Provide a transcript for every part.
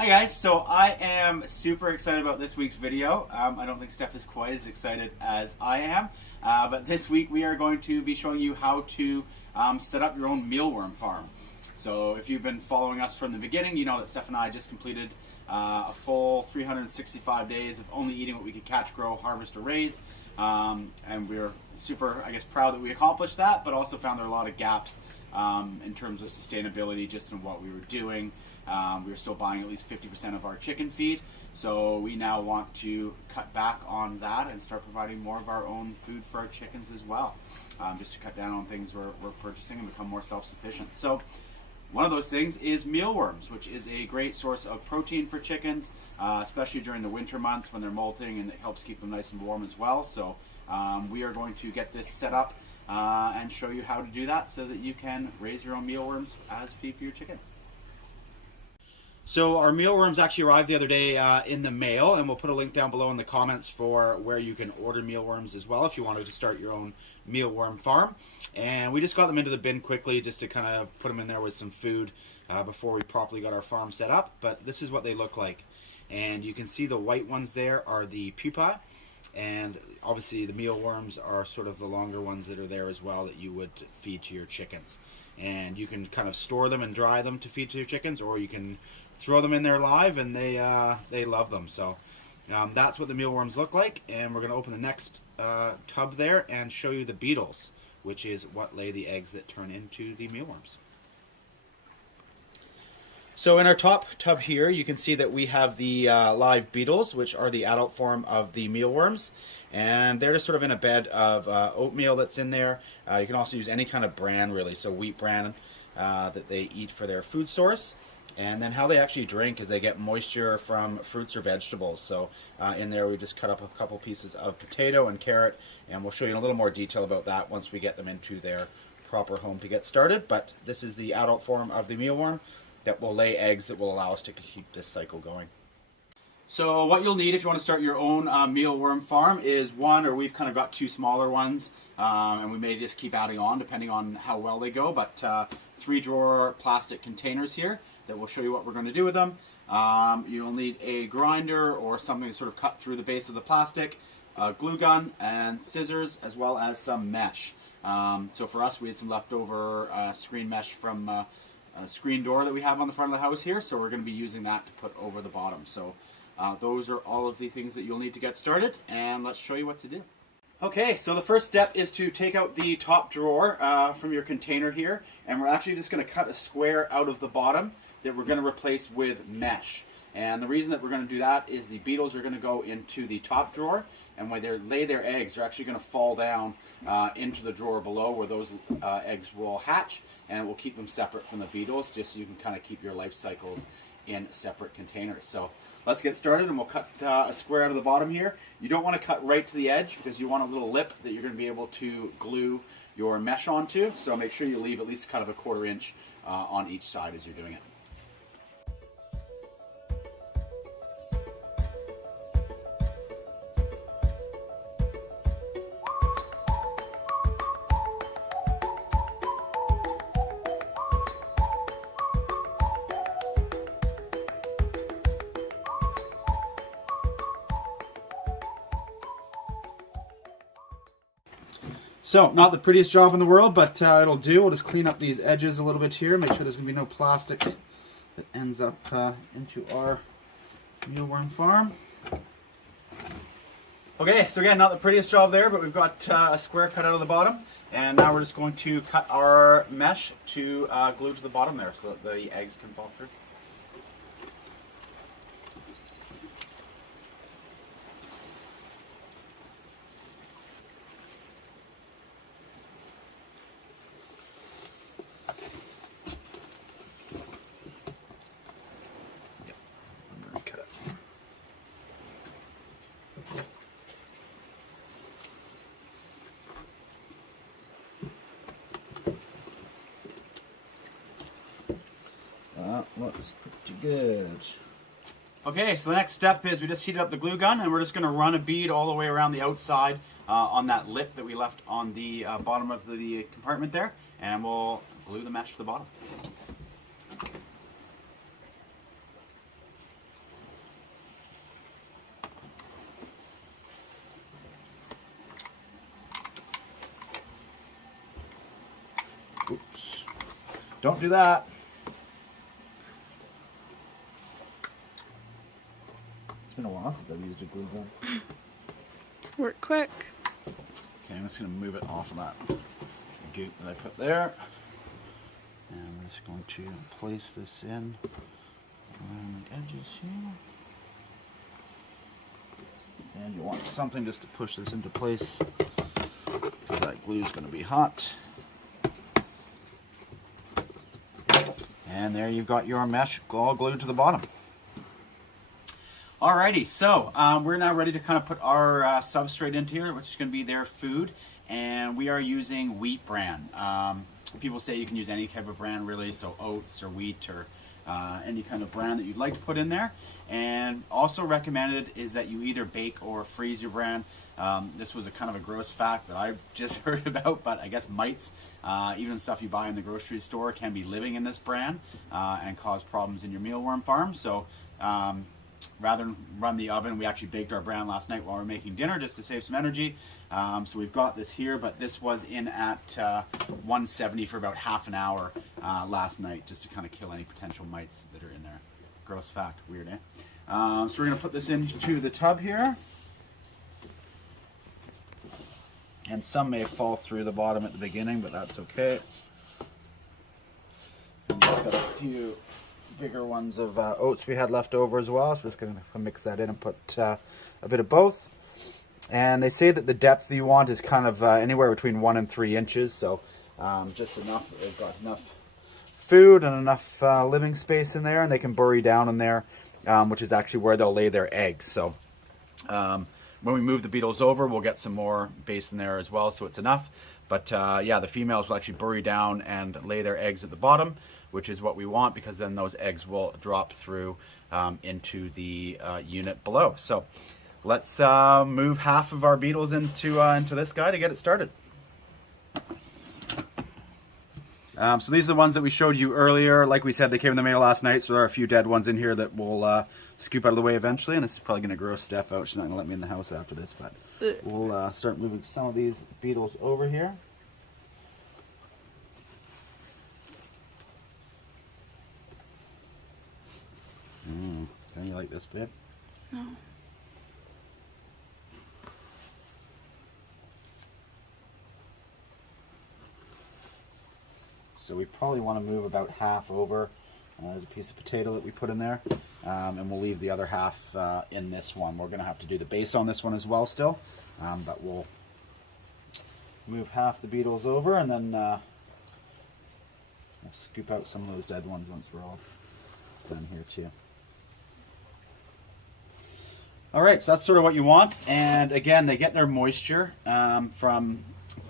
Hi guys, so I am super excited about this week's video. I don't think Steph is quite as excited as I am, but this week we are going to be showing you how to set up your own mealworm farm. So if you've been following us from the beginning, you know that Steph and I just completed a full 365 days of only eating what we could catch, grow, harvest, or raise. And we were super, proud that we accomplished that, but also found there are a lot of gaps in terms of sustainability just in what we were doing. We were still buying at least 50% of our chicken feed, so we now want to cut back on that and start providing more of our own food for our chickens as well, just to cut down on things we're purchasing and become more self-sufficient. So one of those things is mealworms, which is a great source of protein for chickens, especially during the winter months when they're molting, and it helps keep them nice and warm as well. So we are going to get this set up and show you how to do that so that you can raise your own mealworms as feed for your chickens. So our mealworms actually arrived the other day in the mail, and we'll put a link down below in the comments for where you can order mealworms as well if you wanted to start your own mealworm farm. And we just got them into the bin quickly just to kind of put them in there with some food before we properly got our farm set up. But this is what they look like. And you can see the white ones there are the pupae. And obviously the mealworms are sort of the longer ones that are there as well that you would feed to your chickens. And you can kind of store them and dry them to feed to your chickens, or you can throw them in there live, and they love them. So that's what the mealworms look like, and we're going to open the next tub there and show you the beetles, which is what lay the eggs that turn into the mealworms. So in our top tub here, you can see that we have the live beetles, which are the adult form of the mealworms, and they're just sort of in a bed of oatmeal that's in there. You can also use any kind of bran, really, so wheat bran that they eat for their food source. And then how they actually drink is they get moisture from fruits or vegetables. So in there we just cut up a couple pieces of potato and carrot, and we'll show you in a little more detail about that once we get them into their proper home to get started. But this is the adult form of the mealworm that will lay eggs that will allow us to keep this cycle going. So what you'll need if you want to start your own mealworm farm is one, or we've kind of got two smaller ones, and we may just keep adding on depending on how well they go, but 3-drawer plastic containers here that will show you what we're going to do with them. You'll need a grinder or something to sort of cut through the base of the plastic, a glue gun, and scissors, as well as some mesh. So for us, we had some leftover screen mesh from a screen door that we have on the front of the house here, so we're going to be using that to put over the bottom. So those are all of the things that you'll need to get started, and let's show you what to do. Okay, so the first step is to take out the top drawer from your container here, and we're actually just going to cut a square out of the bottom that we're going to replace with mesh. And the reason that we're going to do that is the beetles are going to go into the top drawer, and when they lay their eggs, they're actually going to fall down into the drawer below where those eggs will hatch, and it will keep them separate from the beetles, just so you can kind of keep your life cycles in separate containers. So let's get started, and we'll cut a square out of the bottom here. You don't want to cut right to the edge because you want a little lip that you're going to be able to glue your mesh onto, so make sure you leave at least kind of a 1/4 inch on each side as you're doing it. So, not the prettiest job in the world, but it'll do. We'll just clean up these edges a little bit here, make sure there's going to be no plastic that ends up into our mealworm farm. Okay, so again, not the prettiest job there, but we've got a square cut out of the bottom, and now we're just going to cut our mesh to glue to the bottom there so that the eggs can fall through. That looks pretty good. Okay, so the next step is we just heated up the glue gun, and we're just going to run a bead all the way around the outside on that lip that we left on the bottom of the compartment there, and we'll glue the mesh to the bottom. Don't do that. It's been a while since I've used a glue gun. Work quick. Okay, I'm just going to move it off of that goop that I put there. And I'm just going to place this in around the edges here. And you want something just to push this into place, because that glue is going to be hot. And there you've got your mesh all glued to the bottom. Alrighty, so we're now ready to kind of put our substrate into here, which is going to be their food. And we are using wheat bran. People say you can use any type of bran really, so oats or wheat or any kind of bran that you'd like to put in there. And also recommended is that you either bake or freeze your bran. This was a kind of a gross fact that I just heard about, but I guess mites, even stuff you buy in the grocery store, can be living in this bran and cause problems in your mealworm farm. So rather than run the oven, we actually baked our bran last night while we were making dinner just to save some energy. So we've got this here, but this was in at 170 for about half an hour last night, just to kind of kill any potential mites that are in there. Gross fact, weird, eh? So we're going to put this into the tub here. And some may fall through the bottom at the beginning, but that's okay. And we've got a few bigger ones of oats we had left over as well, so we're just going to mix that in and put a bit of both. And they say that the depth that you want is kind of anywhere between 1 and 3 inches, so just enough that they've got enough food and enough living space in there, and they can bury down in there, which is actually where they'll lay their eggs. So when we move the beetles over, we'll get some more base in there as well, so it's enough. But yeah, the females will actually bury down and lay their eggs at the bottom, which is what we want, because then those eggs will drop through into the unit below. So let's move half of our beetles into this guy to get it started. So these are the ones that we showed you earlier. Like we said, they came in the mail last night, so there are a few dead ones in here that we'll scoop out of the way eventually. And this is probably going to gross Steph out. She's not going to let me in the house after this, but we'll start moving some of these beetles over here. Don't you like this, babe? No. So we probably want to move about half over. There's a piece of potato that we put in there, and we'll leave the other half in this one. We're going to have to do the base on this one as well still, but we'll move half the beetles over, and then we'll scoop out some of those dead ones once we're all done here too. All right, so that's sort of what you want. And again, they get their moisture from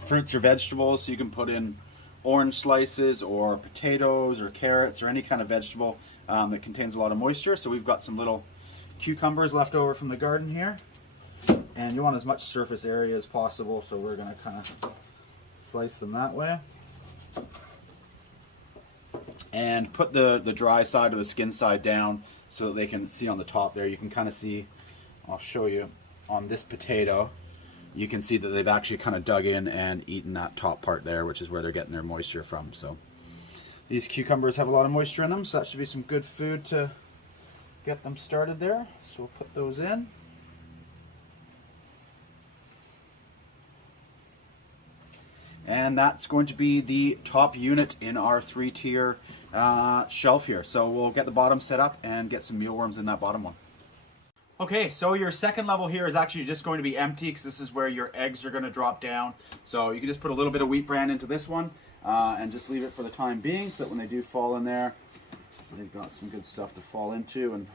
fruits or vegetables, so you can put in orange slices or potatoes or carrots or any kind of vegetable that contains a lot of moisture. So we've got some little cucumbers left over from the garden here, and you want as much surface area as possible, so we're going to kind of slice them that way and put the dry side or the skin side down so that they can see on the top there. You can kind of see, I'll show you on this potato, you can see that they've actually kind of dug in and eaten that top part there, which is where they're getting their moisture from. So these cucumbers have a lot of moisture in them, so that should be some good food to get them started there. So we'll put those in. And that's going to be the top unit in our 3-tier shelf here. So we'll get the bottom set up and get some mealworms in that bottom one. Okay, so your second level here is actually just going to be empty, because this is where your eggs are going to drop down. So you can just put a little bit of wheat bran into this one and just leave it for the time being, so that when they do fall in there, they've got some good stuff to fall into and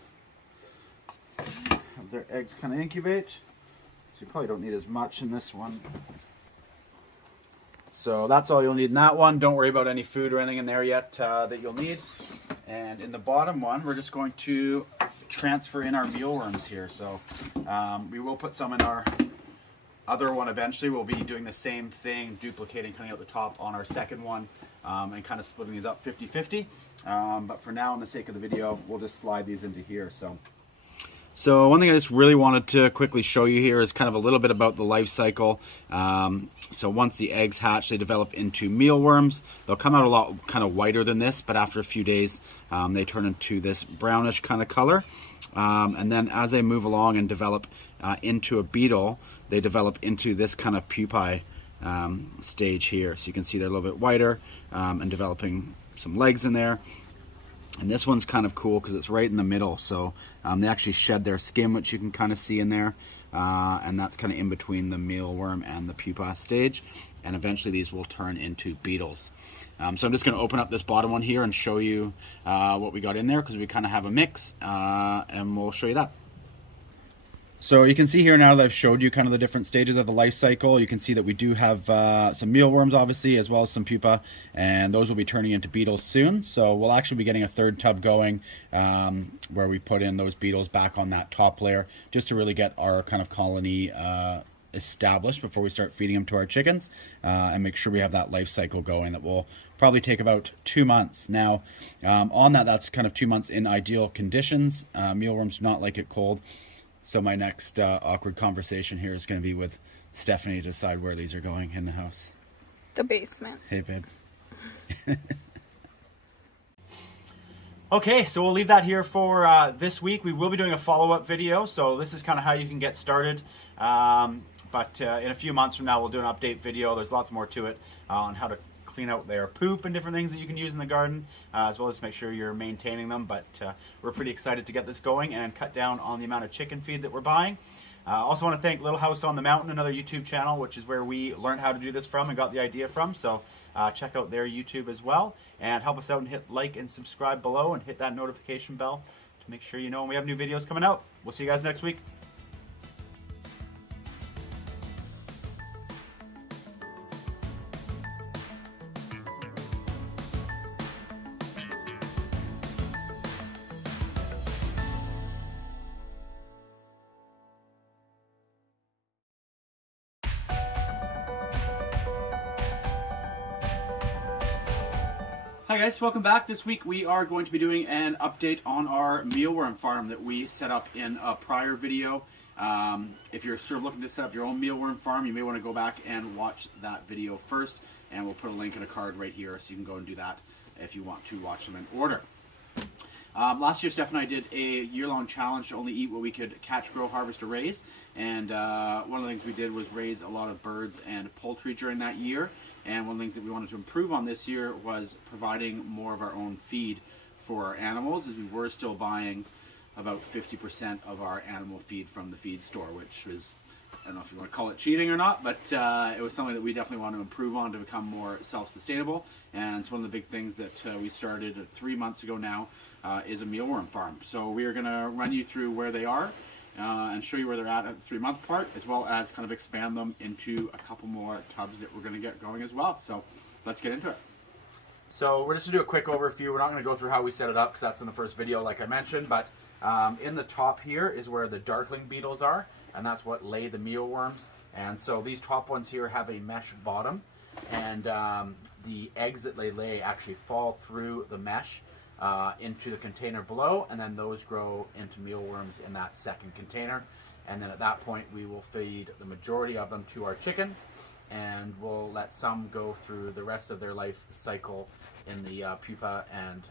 have their eggs kind of incubate. So you probably don't need as much in this one. So that's all you'll need in that one. Don't worry about any food or anything in there yet that you'll need. And in the bottom one, we're just going to transfer in our mealworms here. So we will put some in our other one eventually. We'll be doing the same thing, duplicating, cutting out the top on our second one, and kind of splitting these up 50-50. But for now, in the sake of the video, we'll just slide these into here. So So one thing I just really wanted to quickly show you here is kind of a little bit about the life cycle. So once the eggs hatch, they develop into mealworms. They'll come out a lot kind of whiter than this, but after a few days, they turn into this brownish kind of color. And then as they move along and develop into a beetle, they develop into this kind of pupae stage here. So you can see they're a little bit whiter and developing some legs in there. And this one's kind of cool because it's right in the middle. So they actually shed their skin, which you can kind of see in there. And that's kind of in between the mealworm and the pupa stage. And eventually these will turn into beetles. So I'm just going to open up this bottom one here and show you what we got in there, because we kind of have a mix. And we'll show you that. So you can see here now that I've showed you kind of the different stages of the life cycle, you can see that we do have some mealworms obviously, as well as some pupa, and those will be turning into beetles soon. So we'll actually be getting a third tub going where we put in those beetles back on that top layer, just to really get our kind of colony established before we start feeding them to our chickens, and make sure we have that life cycle going. That will probably take about 2 months. Now on that's kind of 2 months in ideal conditions. Mealworms do not like it cold. So my next awkward conversation here is going to be with Stephanie to decide where these are going in the house. The basement. Hey, babe. Okay, so we'll leave that here for this week. We will be doing a follow-up video, so this is kind of how you can get started. But in a few months from now, we'll do an update video. There's lots more to it on how to clean out their poop and different things that you can use in the garden, as well as make sure you're maintaining them. But we're pretty excited to get this going and cut down on the amount of chicken feed that we're buying. Also want to thank Little House on the Mountain, another YouTube channel, which is where we learned how to do this from and got the idea from. So check out their YouTube as well, and help us out and hit like and subscribe below, and hit that notification bell to make sure you know when we have new videos coming out. We'll see you guys next week. Hi guys, welcome back. This week we are going to be doing an update on our mealworm farm that we set up in a prior video. If you're sort of looking to set up your own mealworm farm, you may want to go back and watch that video first, and we'll put a link in a card right here so you can go and do that if you want to watch them in order. Last year, Steph and I did a year-long challenge to only eat what we could catch, grow, harvest, or raise. And one of the things we did was raise a lot of birds and poultry during that year. And one of the things that we wanted to improve on this year was providing more of our own feed for our animals, as we were still buying about 50% of our animal feed from the feed store, which was, I don't know if you want to call it cheating or not, but it was something that we definitely want to improve on to become more self-sustainable. And it's one of the big things that we started 3 months ago now, is a mealworm farm. So we are going to run you through where they are and show you where they're at the 3 month part, as well as kind of expand them into a couple more tubs that we're going to get going as well. So let's get into it. So we're just going to do a quick overview. We're not going to go through how we set it up, because that's in the first video like I mentioned, but in the top here is where the darkling beetles are, and that's what lay the mealworms. And so these top ones here have a mesh bottom, and the eggs that they lay actually fall through the mesh into the container below, and then those grow into mealworms in that second container. And then at that point we will feed the majority of them to our chickens, and we'll let some go through the rest of their life cycle in the pupa and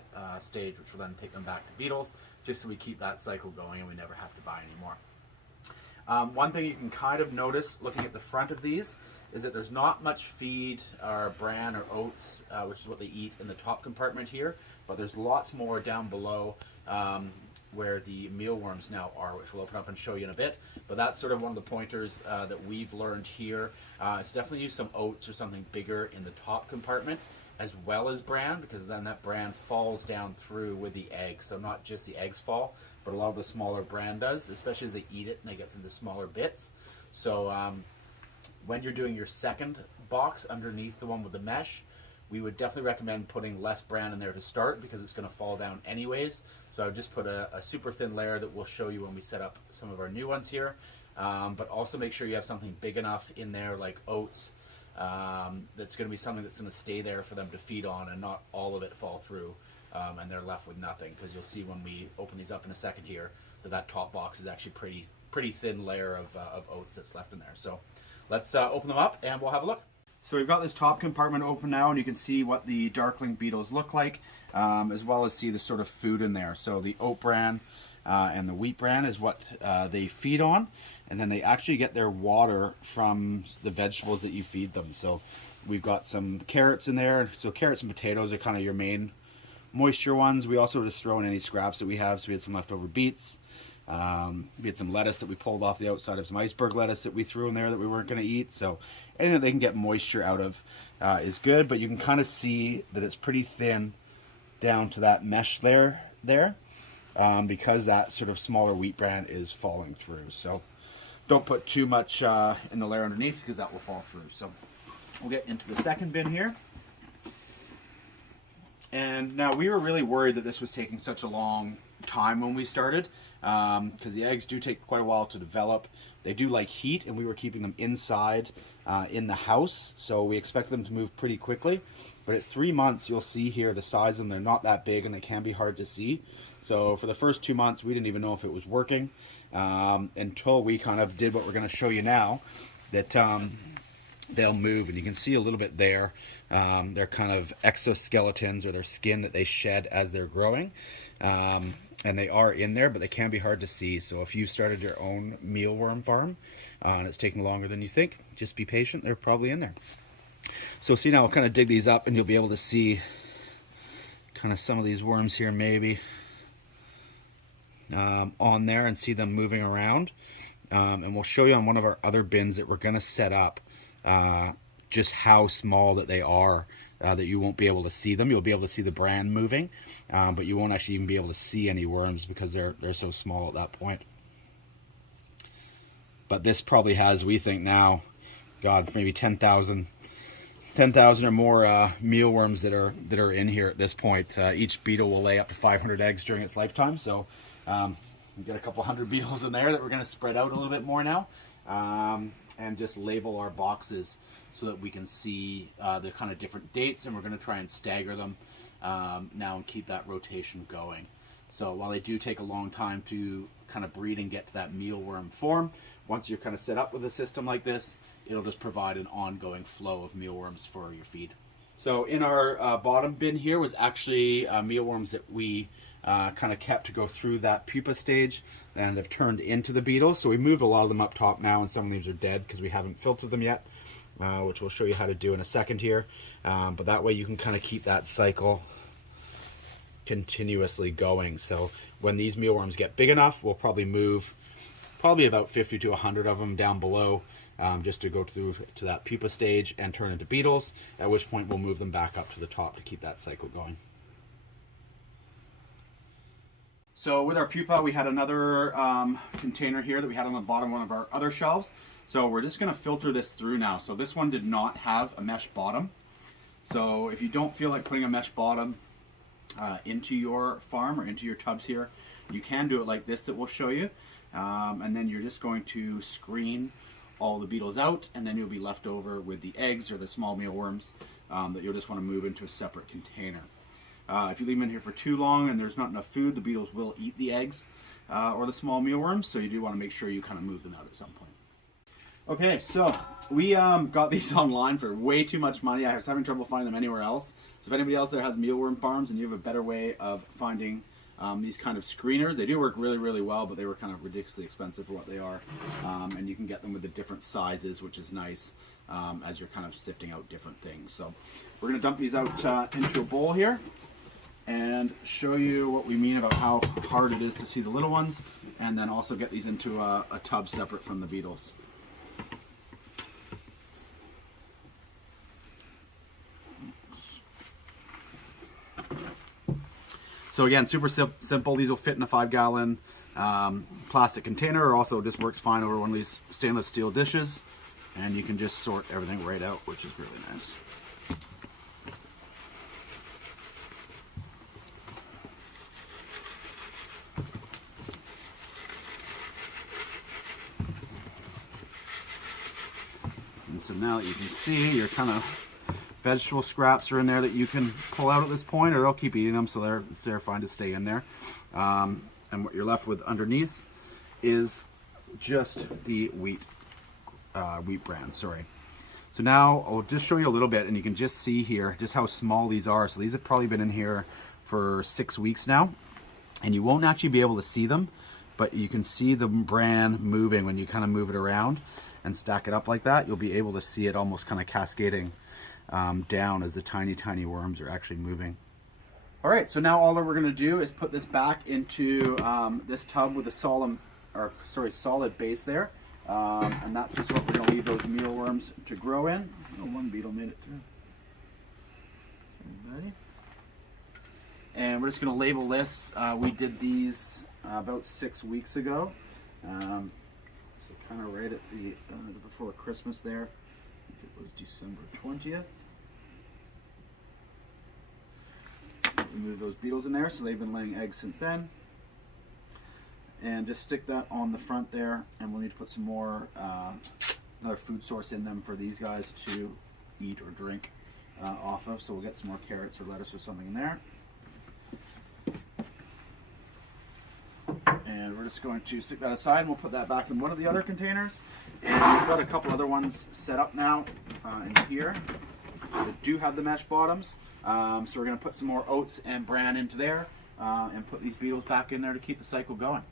stage, which will then take them back to beetles, just so we keep that cycle going and we never have to buy any more. One thing you can kind of notice looking at the front of these is that there's not much feed or bran or oats, which is what they eat, in the top compartment here, but there's lots more down below where the mealworms now are, which we'll open up and show you in a bit. But that's sort of one of the pointers that we've learned here. Is definitely use some oats or something bigger in the top compartment, as well as bran, because then that bran falls down through with the eggs. So not just the eggs fall, but a lot of the smaller bran does, especially as they eat it and it gets into smaller bits. So when you're doing your second box underneath the one with the mesh, we would definitely recommend putting less bran in there to start, because it's going to fall down anyways. So I would just put a super thin layer that we'll show you when we set up some of our new ones here. But also make sure you have something big enough in there, like oats, that's going to be something that's going to stay there for them to feed on, and not all of it fall through and they're left with nothing, because you'll see when we open these up in a second here that top box is actually pretty thin layer of oats that's left in there. So let's open them up and we'll have a look. So we've got this top compartment open now, and you can see what the darkling beetles look like, as well as see the sort of food in there. So the oat bran and the wheat bran is what they feed on, and then they actually get their water from the vegetables that you feed them. So we've got some carrots in there. So carrots and potatoes are kind of your main moisture ones. We also just throw in any scraps that we have. So we had some leftover beets. We had some lettuce that we pulled off the outside of some iceberg lettuce that we threw in there that we weren't going to eat. So anything that they can get moisture out of is good, but you can kind of see that it's pretty thin down to that mesh layer there, because that sort of smaller wheat bran is falling through. So don't put too much in the layer underneath, because that will fall through. So we'll get into the second bin here. And now we were really worried that this was taking such a long time when we started, because the eggs do take quite a while to develop. They do like heat, and we were keeping them inside in the house, so we expect them to move pretty quickly. But at 3 months, you'll see here the size of them. They're not that big, and they can be hard to see. So for the first 2 months, we didn't even know if it was working, until we kind of did what we're going to show you now, that they'll move, and you can see a little bit there. They're kind of exoskeletons, or their skin that they shed as they're growing. And they are in there, but they can be hard to see. So if you started your own mealworm farm and it's taking longer than you think, just be patient. They're probably in there. So see, now we'll kind of dig these up, and you'll be able to see kind of some of these worms here maybe on there, and see them moving around. And we'll show you on one of our other bins that we're going to set up just how small that they are, that you won't be able to see them. You'll be able to see the bran moving, but you won't actually even be able to see any worms, because they're so small at that point. But this probably has, we think now, God, maybe 10,000 or more mealworms that are in here at this point. Each beetle will lay up to 500 eggs during its lifetime, so we get a couple hundred beetles in there that we're going to spread out a little bit more now, and just label our boxes so that we can see the kind of different dates, and we're going to try and stagger them now and keep that rotation going. So while they do take a long time to kind of breed and get to that mealworm form, once you're kind of set up with a system like this, it'll just provide an ongoing flow of mealworms for your feed. So in our bottom bin here was actually mealworms that we kind of kept to go through that pupa stage and have turned into the beetles. So we moved a lot of them up top now, and some of these are dead because we haven't filtered them yet, which we'll show you how to do in a second here. But that way you can kind of keep that cycle continuously going. So when these mealworms get big enough, we'll probably move about 50 to 100 of them down below, just to go through to that pupa stage and turn into beetles, at which point we'll move them back up to the top to keep that cycle going. So with our pupa, we had another container here that we had on the bottom of one of our other shelves. So we're just going to filter this through now. So this one did not have a mesh bottom. So if you don't feel like putting a mesh bottom into your farm or into your tubs here, you can do it like this that we'll show you. And then you're just going to screen all the beetles out, and then you'll be left over with the eggs or the small mealworms that you'll just want to move into a separate container. If you leave them in here for too long and there's not enough food, the beetles will eat the eggs or the small mealworms, so you do want to make sure you kind of move them out at some point. Okay, so we got these online for way too much money. I was having trouble finding them anywhere else. So if anybody else there has mealworm farms and you have a better way of finding these kind of screeners, they do work really, really well, but they were kind of ridiculously expensive for what they are. And you can get them with the different sizes, which is nice as you're kind of sifting out different things. So we're going to dump these out into a bowl here and show you what we mean about how hard it is to see the little ones, and then also get these into a tub separate from the beetles. So again, super simple. These will fit in a 5-gallon plastic container, or also just works fine over one of these stainless steel dishes, and you can just sort everything right out, which is really nice. And so now that you can see, you're kind of Vegetable scraps are in there that you can pull out at this point, or they'll keep eating them, so they're fine to stay in there. And what you're left with underneath is just the wheat bran. Sorry. So now I'll just show you a little bit, and you can just see here just how small these are. So these have probably been in here for 6 weeks now, and you won't actually be able to see them, but you can see the bran moving when you kind of move it around and stack it up like that. You'll be able to see it almost kind of cascading down as the tiny worms are actually moving. All right, so now all that we're going to do is put this back into this tub with a solid base there, and that's just what we're going to leave those mealworms to grow in. Oh, one beetle made it through. Everybody. And we're just going to label this. We did these about 6 weeks ago, so kind of right at the before Christmas there. I think it was December 20th. Move those beetles in there, so they've been laying eggs since then. And just stick that on the front there, and we'll need to put some more another food source in them for these guys to eat or drink off of. So we'll get some more carrots or lettuce or something in there. And we're just going to stick that aside, and we'll put that back in one of the other containers. And we've got a couple other ones set up now in here that do have the mesh bottoms. So we're going to put some more oats and bran into there and put these beetles back in there to keep the cycle going.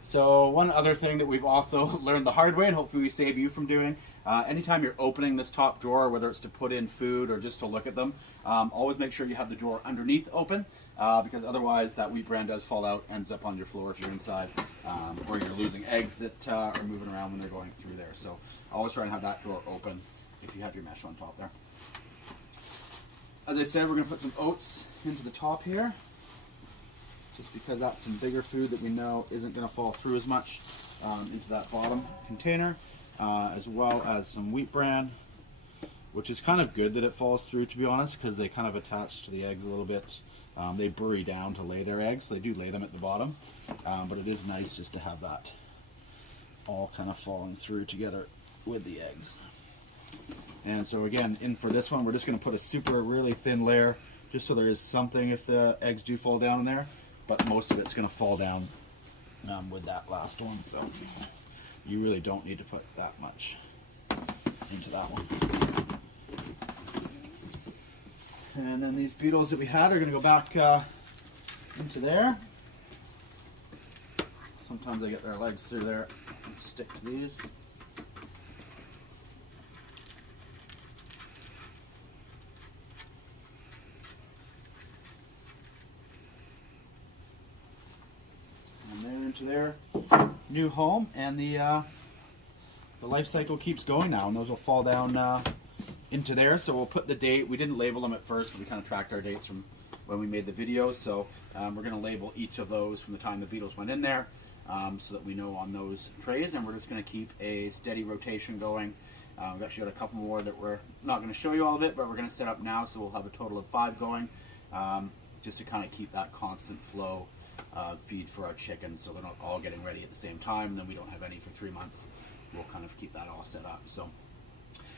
So one other thing that we've also learned the hard way, and hopefully we save you from doing, anytime you're opening this top drawer, whether it's to put in food or just to look at them, always make sure you have the drawer underneath open, because otherwise that wheat bran does fall out, ends up on your floor if you're inside, or you're losing eggs that are moving around when they're going through there. So always try and have that drawer open if you have your mesh on top there. As I said, we're going to put some oats into the top here, just because that's some bigger food that we know isn't going to fall through as much into that bottom container, as well as some wheat bran, which is kind of good that it falls through, to be honest, because they kind of attach to the eggs a little bit. They bury down to lay their eggs. They do lay them at the bottom, but it is nice just to have that all kind of falling through together with the eggs. And so again, in for this one, we're just going to put a really thin layer, just so there is something if the eggs do fall down in there, but most of it's going to fall down with that last one, so you really don't need to put that much into that one. And then these beetles that we had are going to go back into there. Sometimes they get their legs through there and stick to these. Into their new home, and the life cycle keeps going now, and those will fall down into there. So we'll put the date. We didn't label them at first, but we kind of tracked our dates from when we made the videos. So we're going to label each of those from the time the beetles went in there, so that we know on those trays, and we're just going to keep a steady rotation going. We've actually got a couple more that we're not going to show you all of it, but we're going to set up now, so we'll have a total of 5 going, just to kind of keep that constant flow feed for our chickens, so they're not all getting ready at the same time, and then we don't have any for 3 months. We'll kind of keep that all set up. So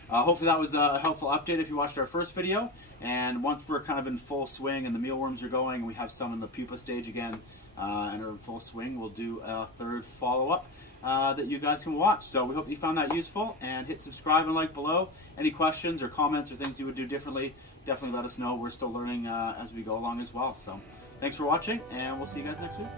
hopefully that was a helpful update if you watched our first video. And once we're kind of in full swing and the mealworms are going, we have some in the pupa stage again and are in full swing, we'll do a third follow-up that you guys can watch. So we hope you found that useful, and hit subscribe and like below. Any questions or comments or things you would do differently, definitely let us know. We're still learning as we go along as well. So thanks for watching, and we'll see you guys next week.